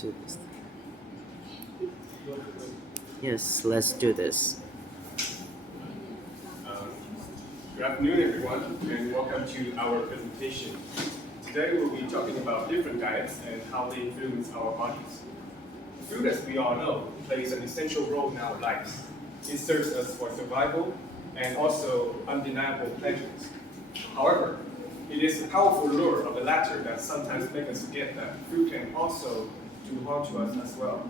do this. Yes, let's do this. Um, Good afternoon, everyone, and welcome to our presentation. Today we'll be talking about different diets and how they influence our bodies. Food, as we all know, plays an essential role in our lives. It serves us for survival and also undeniable pleasures. However, it is the powerful lure of the latter that sometimes makes us forget that food can also do harm to us as well.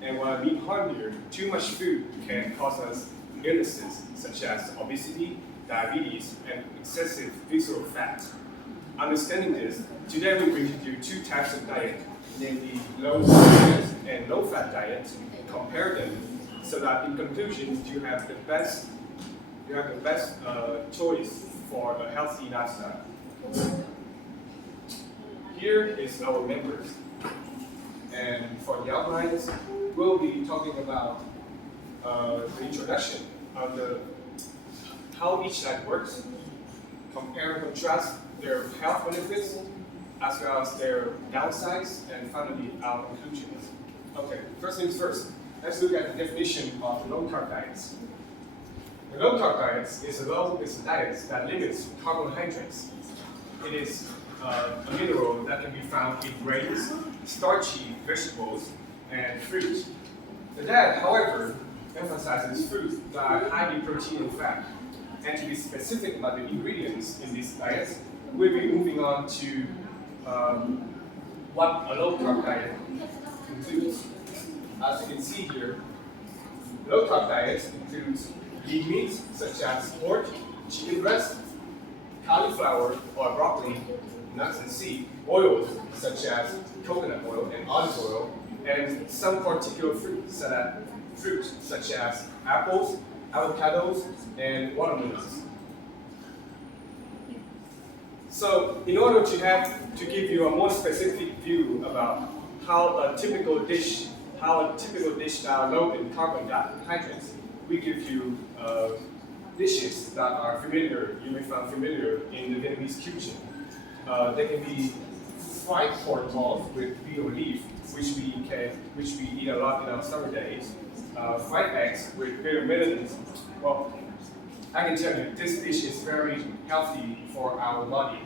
And what I mean harm here, too much food can cause us illnesses such as obesity, diabetes, and excessive visceral fat. Understanding this, today we bring you two types of diet, namely low carb and low fat diet, and compare them so that in conclusion you have the best choice for a healthy lifestyle. Here is our members. And for the outlines, we'll be talking about the introduction of how each diet works, compare and contrast their health benefits, as well as their downsides, and finally our conclusions. Okay, first things first, let's look at the definition of low-carb diets. The low-carb diet is a diet that limits carbohydrates. It is a mineral that can be found in grains, starchy vegetables, and fruit. The diet, however, emphasizes foods that are highly protein and fat. And to be specific about the ingredients in this diet, we'll be moving on to what a low-carb diet includes. As you can see here, low-carb diet includes lean meats such as pork, chicken breast, cauliflower or broccoli, nuts and seed, oils such as coconut oil and olive oil, and some particular fruits such as apples, avocados, and watermelons. So, in order to give you a more specific view about how a typical dish that are low in carbohydrates, we give you dishes that are familiar. You may find familiar in the Vietnamese cuisine. They can be fried pork balls with beef or leaf, which we eat a lot in our summer days. Fried eggs with bitter melons. Well, I can tell you this dish is very healthy for our body.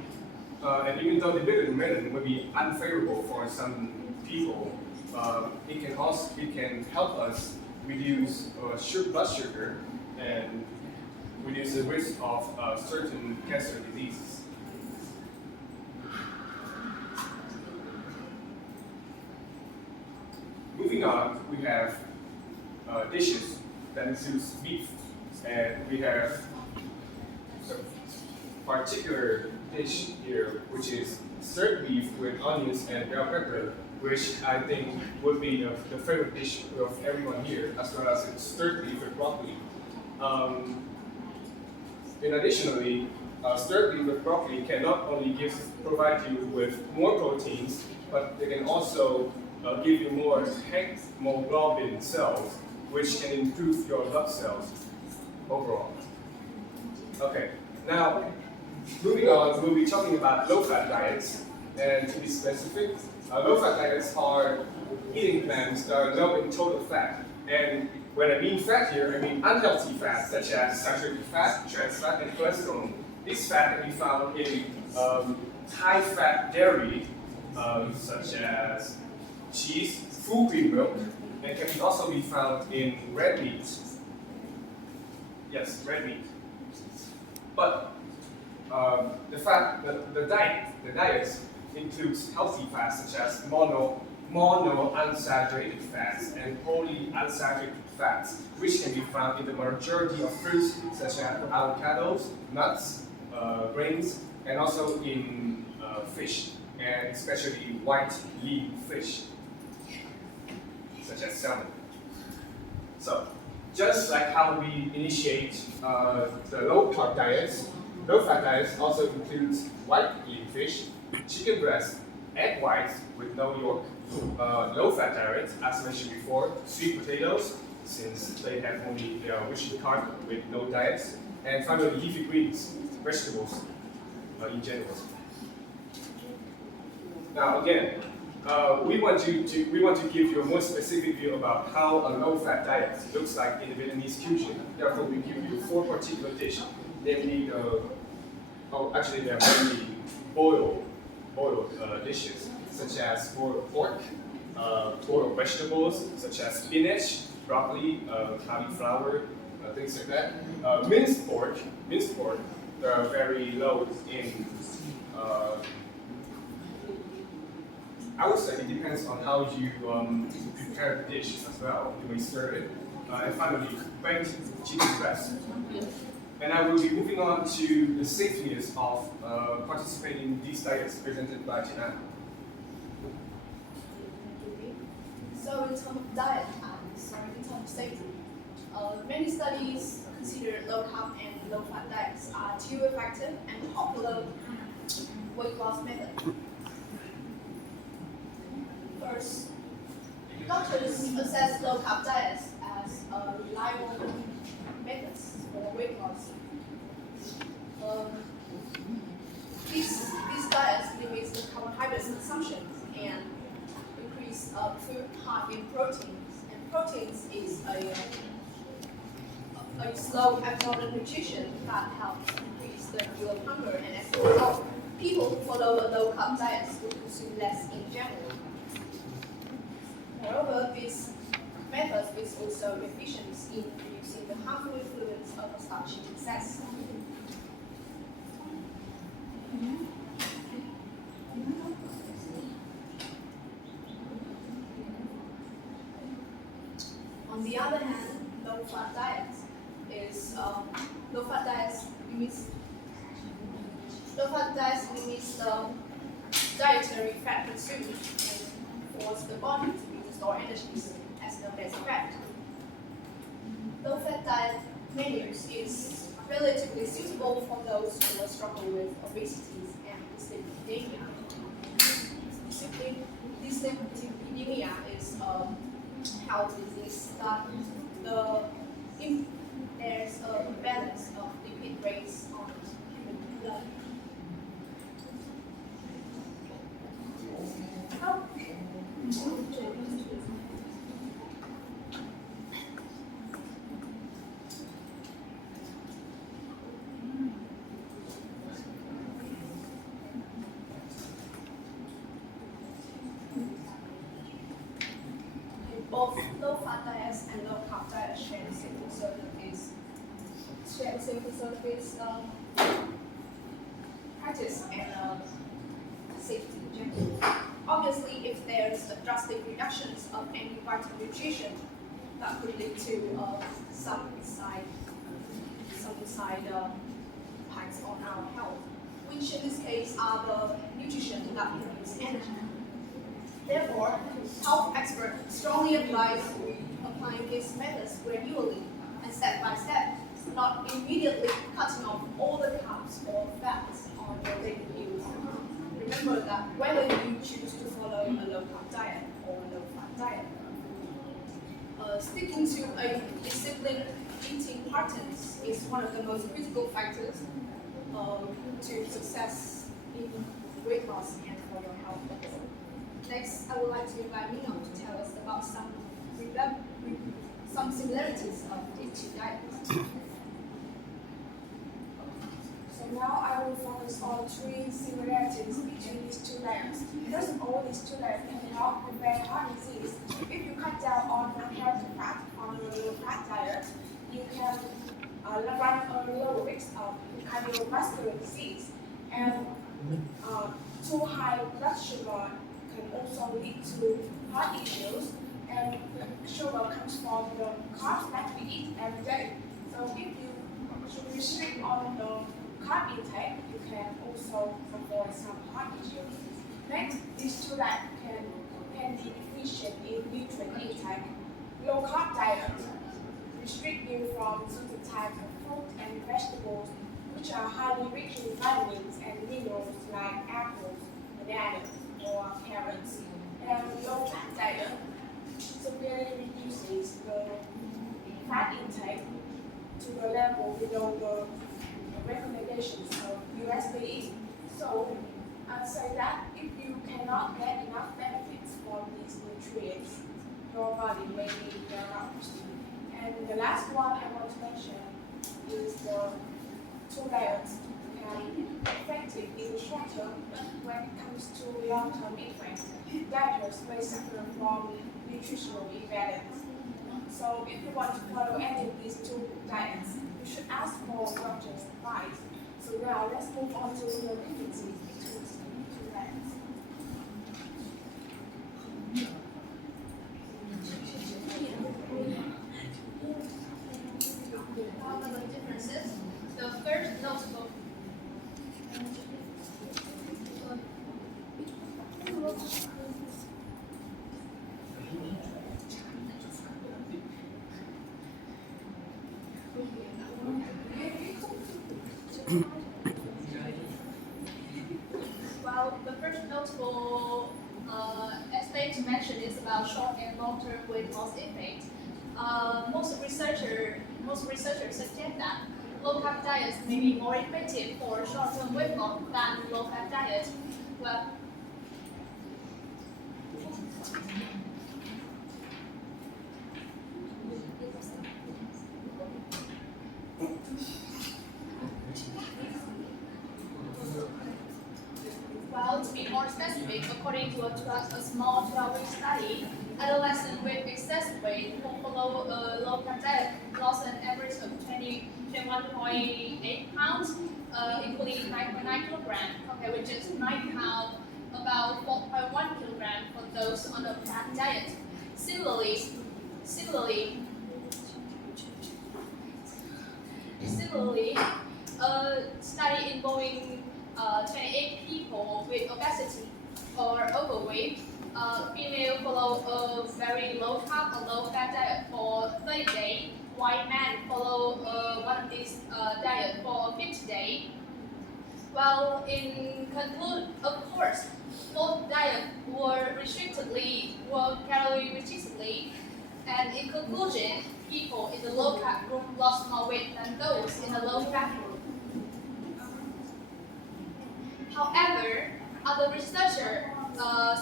And even though the bitter melon will be unfavorable for some people, it can help us reduce blood sugar and reduce the risk of certain cancer diseases. Moving on, we have dishes that includes beef, and we have a particular dish here, which is stirred beef with onions and bell pepper, which I think would be the favorite dish of everyone here, as well as stirred beef with broccoli. And additionally, stirred beef with broccoli can not only provide you with more proteins, but they can also give you more hemoglobin cells, which can improve your blood cells overall. Okay, now moving on, we'll be talking about low-fat diets. And to be specific, low-fat diets are eating plans that are low in total fat. And when I mean fat here, I mean unhealthy fat, such as saturated fat, trans fat, and cholesterol. This fat can be found in high-fat dairy, such as cheese, full cream milk, and can also be found in red meat. Yes, red meat. But the diet includes healthy fats such as monounsaturated fats and polyunsaturated fats, which can be found in the majority of fruits such as avocados, nuts, grains, and also in fish, and especially white lean fish, such as salmon. So, just like how we initiate the low-carb diets, low-fat diets also includes white lean fish, chicken breast, egg whites with no yolk, low-fat diets, as mentioned before, sweet potatoes, since they are rich in carb with no diets, and finally leafy greens, vegetables in general. Now again, we want to give you a more specific view about how a low-fat diet looks like in the Vietnamese cuisine. Therefore, we give you 4 particular dishes, namely actually there are mainly boiled dishes such as boiled pork, boiled vegetables such as spinach, broccoli, cauliflower, things like that. Minced pork, they are very low in. I would say it depends on how you prepare the dish as well. You may serve it. And finally, baked chicken breast. And I will be moving on to the safetiness of participating in these diets presented by Tina. So in terms of diet and in terms of safety, many studies consider low carb and low fat diets are two effective and popular weight loss methods. First, doctors assess low carb diets as reliable methods for weight loss. These diets limit the carbohydrates consumption and increase food high in proteins. And proteins is a slow absorbed nutrition that helps increase the fuel of hunger, and as a result, people who follow a low carb diet will consume less in general. Moreover, this method is also efficient in reducing the harmful influence of starch in excess. On the other hand, low-fat diets limits the dietary fat consumed and force the body to store energy as the best fat. Low-fat diet menus is relatively suitable for those who struggle with obesity and dyslipidemia. Dyslipidemia is a health disease that there's a balance of lipid rates on human blood. Both low-fat diets and low-carb diets share the same surface practice and safety in general. Obviously, if there's a drastic reductions of any vitamin nutrition, that could lead to some side impacts on our health, which in this case are the nutrition that produce energy. Therefore, health experts strongly advise applying these methods gradually and step by step, not immediately cutting off all the carbs or fats on your daily meals. Remember that whether you choose to follow a low-carb diet or a low-fat diet, sticking to a disciplined eating patterns is one of the most critical factors to success in weight loss and for your health. Next, I would like to invite Mino to tell us about some similarities of these two diets. So now I will focus on 3 similarities between these two diets. First of all, these two diets can help prevent heart disease. If you cut down on the healthy fat on the low-fat diet, you can run a lower risk of cardiovascular disease. And too high blood sugar can also lead to heart issues, and sugar comes from the carbs that we eat every day. So if you restrict on the carb intake, you can also avoid some heart issues. Next, these two diets can be deficient in nutrient intake. Low carb diet restrict you from certain types of fruit and vegetables which are highly rich in vitamins and minerals like apples, bananas, or carrots. And low-fat diet severely reduces the fat intake to the level below the recommendations of USDA. So I'd say that if you cannot get enough benefit from these nutrients your body may need very much. And the last one I want to mention is the two diets can be effective in the short term, but when it comes to long-term effects, dieters may suffer from nutritional imbalance. So if you want to follow any of these two diets, you should ask for doctor's advice. So now let's move on to the differences between these two diets. What are the differences? The first notable well, the first notable aspect to mention is about short and long-term weight loss effect. Most researchers suggest that low-carb diets may be more effective for short-term weight loss than low-fat diets. Well, Well, to be more specific, according to a small 12-week study, adolescents with excessive weight who follow a low-carb diet lost an average of 21.8 pounds, equaling 9.9 kilograms, compared with just 9 pounds, about 4.1 kilograms for those on a fat diet. Similarly, a study involving 28 people with obesity or overweight, female follow a very low carb or low fat diet for 30 days, while men follow one of these diet for 50 days. Well, in conclude, of course, both diets were calorie restrictedly, and in conclusion, people in the low carb group lost more weight than those in the low fat group. However, other researchers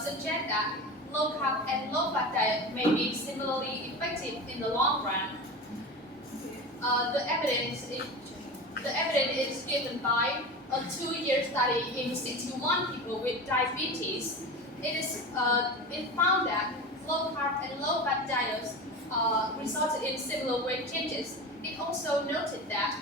suggest that low carb and low fat diet may be similarly effective in the long run. The evidence is given by a 2-year study in 61 people with diabetes. It found that low carb and low fat diets resulted in similar weight changes. It also noted that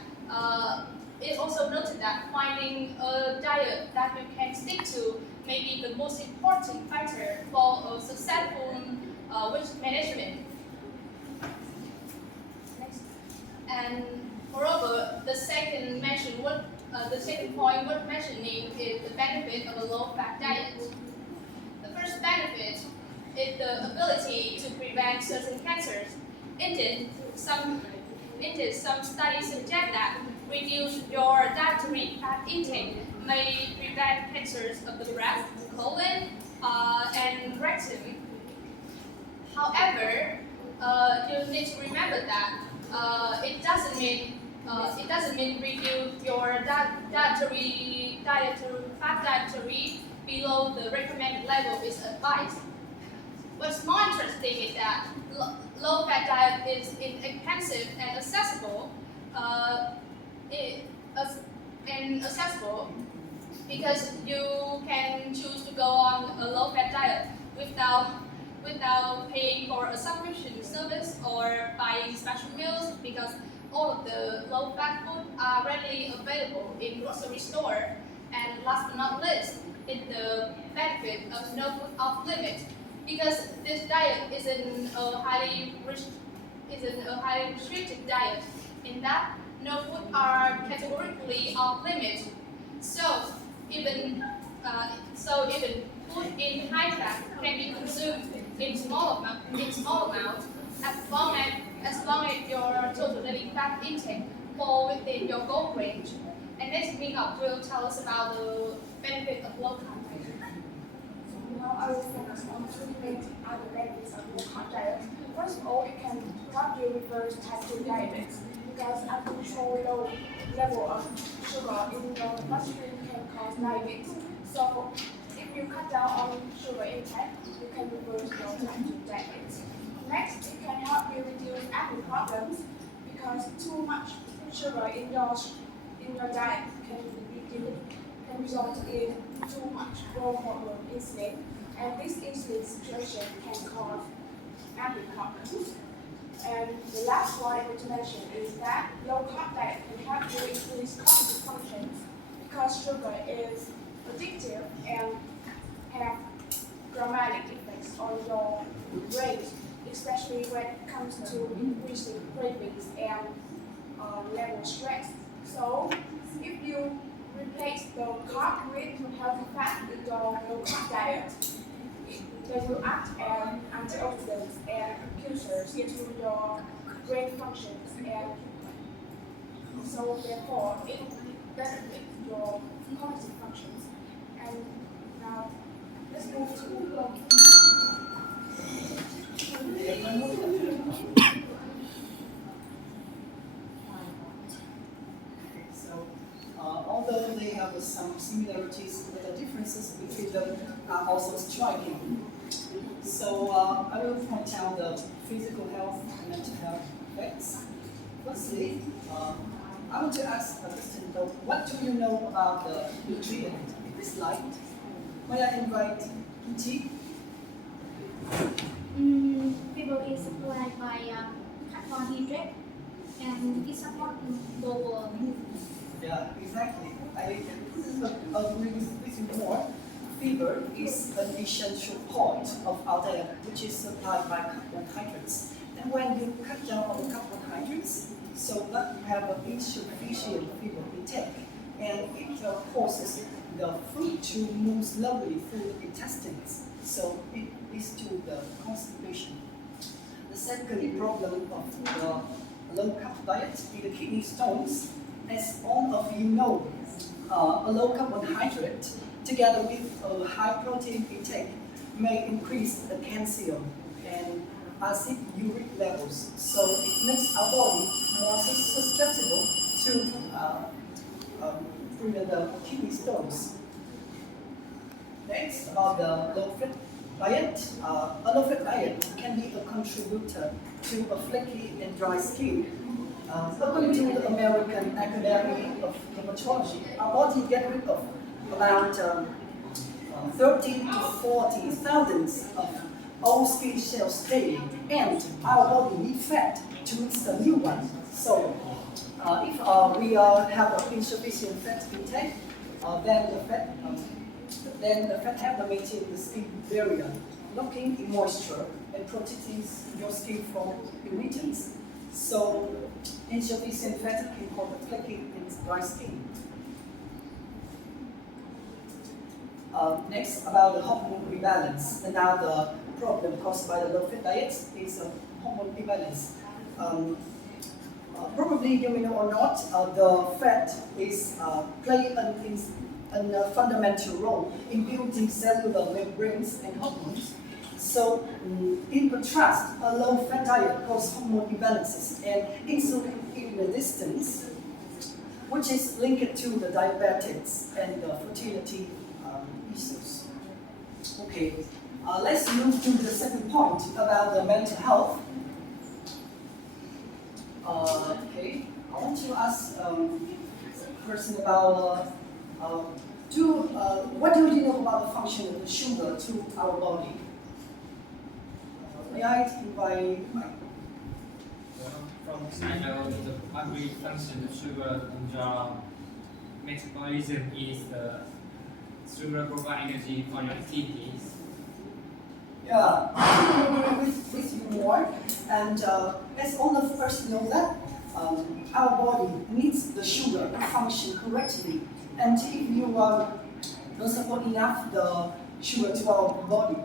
finding a diet that you can stick to may be the most important factor for a successful weight management. And moreover, the second point worth mentioning is the benefit of a low-fat diet. The first benefit is the ability to prevent certain cancers. Indeed, some studies suggest that reduce your dietary fat intake may prevent cancers of the breast, colon, and rectum. However, you need to remember that it doesn't mean reduce your dietary below the recommended level is advised. What's more interesting is that low-fat diet is inexpensive and accessible. Because you can choose to go on a low-fat diet without paying for a subscription service or buying special meals, because all of the low-fat food are readily available in grocery store. And last but not least, is the benefit of no food off limit, because this diet isn't a highly restricted diet, in that no food are categorically off limit. So even food in high fat can be consumed in small amount as long as your total daily fat intake fall within your goal range. And next, Ming-Up will tell us about the benefit of low carb diet. Now I will focus on three main other benefits of low-carb diet. First of all, it can help you reverse type 2 diabetes, because uncontrolled low level of sugar in your bloodstream can cause diabetes. So if if you cut down on sugar intake, you can reverse your type 2 diabetes. Next, it can help you reduce acne problems because too much sugar in your diet can result in too much growth hormone insulin, and this insulin situation can cause acne problems. And the last one I want to mention is that low carb diet can help you increase cognitive functions because sugar is addictive and have dramatic effects on your brain, especially when it comes to increasing cravings and level of stress. So, if you replace the carb with healthy fat in your low carb diet, they will act as antioxidants and precursors to your brain functions, and so therefore it will benefit your cognitive functions. And now let's move to So, although they have some similarities, the differences between them are also striking. So, I will point out the physical health and mental health effects. Firstly, I want to ask Kristen, what do you know about the nutrient in this slide? May I invite Kitty? Fiber is supplied by carbohydrate and it supports lower movement. Yeah, exactly. I agree with you more. Fiber is an essential part of our diet, which is supplied by carbohydrates. And when you cut down on the carbohydrates, so that you have an insufficient fiber intake, and it causes the food to move slowly through the intestines, so it leads to the constipation. The second problem of the low carb diet is the kidney stones. As all of you know, a low carbohydrate together with a high protein intake may increase the calcium and acid uric levels, so it makes our body more susceptible to prevent the kidney stones. Next, about the low-fat diet. A low-fat diet can be a contributor to a flaky and dry skin. According to the American Academy of Dermatology, our body gets rid of about 30 to 40,000 of old skin cells daily, and our body needs fat to mix the new one. So, if we have an insufficient fat intake, then the fat helps maintain the skin barrier, locking in moisture and protecting your skin from irritants. So, insufficient fat can cause flaky and dry skin. Next, about the hormone imbalance. Another problem caused by the low-fat diet is hormone imbalance. Probably you may know or not, the fat is play a fundamental role in building cellular membranes and hormones. So, in contrast, a low-fat diet causes hormone imbalances and insulin resistance, which is linked to the diabetes and the fertility issues. Okay, let's move to the second point about the mental health. Okay, I want to ask a person about what do you know about the function of the sugar to our body? May I invite Mike? I know the primary function of sugar in your metabolism is the sugar provide energy for your activities. Yeah, I agree with you more. And as all of us know that our body needs the sugar to function correctly. And if you don't support enough the sugar to our body,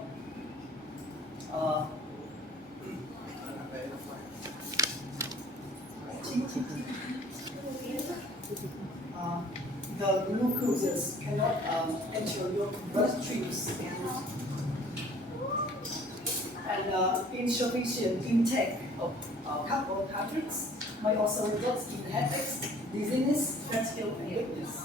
the glucose cannot enter your bloodstreams, and insufficient intake of carbohydrates might also result in headaches, dizziness, fatigue, and weakness.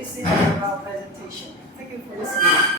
it's the end of our presentation. Thank you for listening.